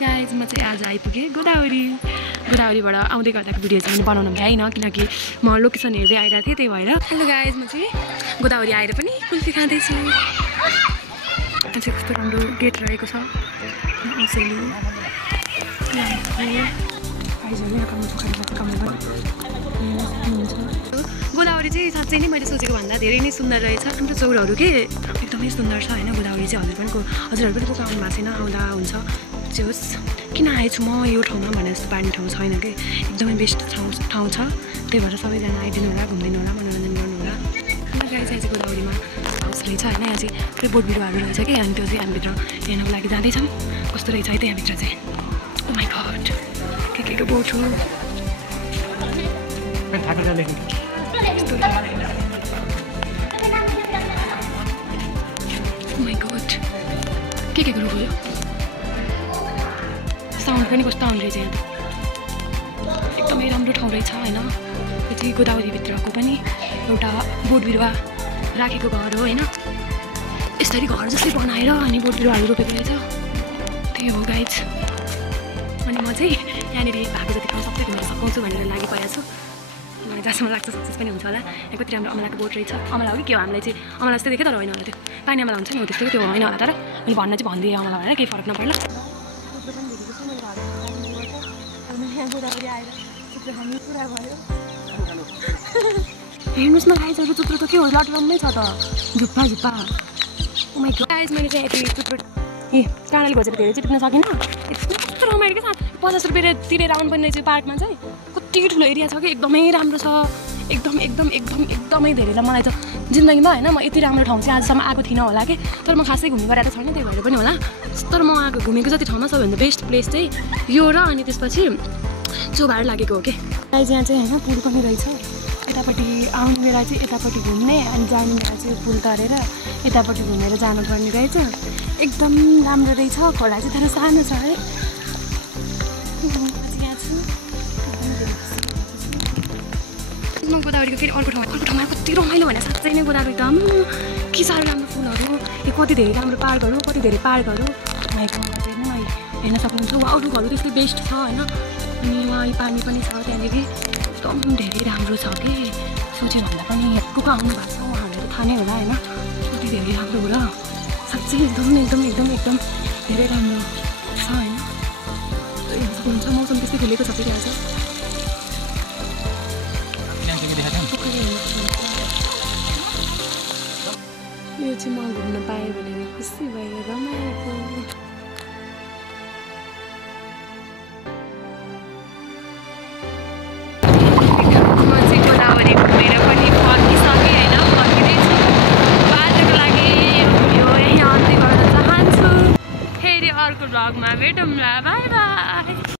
Guys म चाहिँ आज आइपुगेँ गोदावरीबाट आउँदै गर्दाको भिडियो चाहिँ बनाउन भ्याइन किनकि म लोकेसन हेर्दै आइरहेको थिएँ त्यही भएर। हेलो गाइज म चाहिँ गोदावरी आएर पनि कुल्फी खाँदैछु। यहाँ चाहिँ कस्तो राम्रो गेट रहेको छ। गोदावरी चाहिँ साँच्चै नै मैले सोचेको भन्दा धेरै नै सुन्दर रहेछ। हाम्रो चौरहरू के एकदमै सुन्दर छ होइन। गोदावरी चाहिँ हजुरहरू पनि को आउनु भएको छैन, आउँदा हुन्छ। जे होस् किन आएछु म यो ठाउँमा भने जस्तो पार्ने ठाउँ छैन कि एकदमै बेस्ट ठाउँ छ। त्यही भएर सबैजना आइदिनु होला, घुमिदिनु होला, मनोरञ्जन गर्नु होला। गाडी चाहिँ गोदावरीमा हाउस रहेछ होइन। यहाँ चाहिँ पुरै बोट बिरुवाहरू रहेछ कि अनि त्यो चाहिँ हामीभित्र हेर्नको लागि जाँदैछौँ कस्तो रहेछ है त्यहाँभित्र चाहिँ। ओ माई गड के बोट हो। माई गड के रुख हो। साउन्ड पनि कस्तो आउने रहेछ यहाँ। एकदमै राम्रो ठाउँ रहेछ होइन। यो चाहिँ गोदावरीभित्रको पनि एउटा बोट बिरुवा राखेको घर हो होइन। यसरी घर जस्तै बनाएर अनि बोट बिरुवाहरू रोपेको रहेछ। त्यही हो गाइज। अनि म चाहिँ यहाँनिर भएको जति ठाउँ सबै घुमेर सघाउँछु भनेर लागिपरेको छु। मलाई जहाँसम्म लाग्छ सक्सेस पनि हुन्छ होला। यहाँ कति राम्रो अमलाको बोट रहेछ। अमला हो कि के हो हामीलाई चाहिँ अमला जस्तै देखेँ तर होइन होला। त्यो पानी अमला हुन्छ नि हो त्यस्तो त्यो होइन होला। तर मैले भन्न चाहिँ भनिदिएँ अमला भनेर केही फरक नपर्ला। हेर्नुहोस् न गाइजहरू चुत्रो त के हो लटरम्मै छ त झुप्पा। गाइज मैले चाहिँ यति चुत्रो काँडाले खोजेर धेरै चाहिँ टिप्न सकिनँ। कस्तो रमाइलो के साथ 50 रुपियाँ तिरेर आउनु पर्ने चाहिँ पार्कमा चाहिँ कति ठुलो एरिया छ कि एकदमै राम्रो छ। एकदमै धेरै र मलाई त जिन्दगीमा होइन म यति राम्रो ठाउँ चाहिँ आजसम्म आएको थिइनँ होला कि। तर म खासै घुम्नु गएको छैन त्यही भएर पनि होला। तर म आएको घुमेको जति ठाउँमा सबैभन्दा बेस्ट प्लेस चाहिँ यो र अनि त्यसपछि चोभार लागेको हो कि। गाइज यहाँ चाहिँ होइन पुल पनि रहेछ। यतापट्टि आउने बेला चाहिँ यतापट्टि घुम्ने अनि जाने बेला चाहिँ पुल तरेर यतापट्टि घुमेर जानुपर्ने रहेछ। एकदम राम्रो रहेछ। खोला चाहिँ तर सानो छ है। म गोदावरीको फेरि अर्को ठाउँमा कति रमाइलो भने साँच्चै नै गोदावरी त के साह्रो राम्रो फुलहरू, यो कति धेरै राम्रो पार्कहरू हेर्न सक्नुहुन्छ। अरूहरू त्यस्तै बेस्ट छ होइन। अनि वहाँ पानी पनि छ त्यहाँनिर एकदम धेरै राम्रो छ कि सोच्यो भन्दा पनि को आउनु भएको छ उहाँहरूले थाहा नै होला होइन। कति धेरै राम्रो हो र साँच्चै एकदम धेरै राम्रो छ होइन। हेर्न सक्नुहुन्छ मौसम त्यस्तै खुलेको छ फेरि आज। यो चाहिँ म घुम्न पाएँ भनेर खुसी भएर रमाएको। म चाहिँ गोदावरी घुमेर पनि फर्किसकेँ होइन। फर्किँदैछु। आजको लागि यो यहीँ अन्त्य गर्न चाहन्छु। फेरि अर्को भ्लगमा भेटौँला। By by.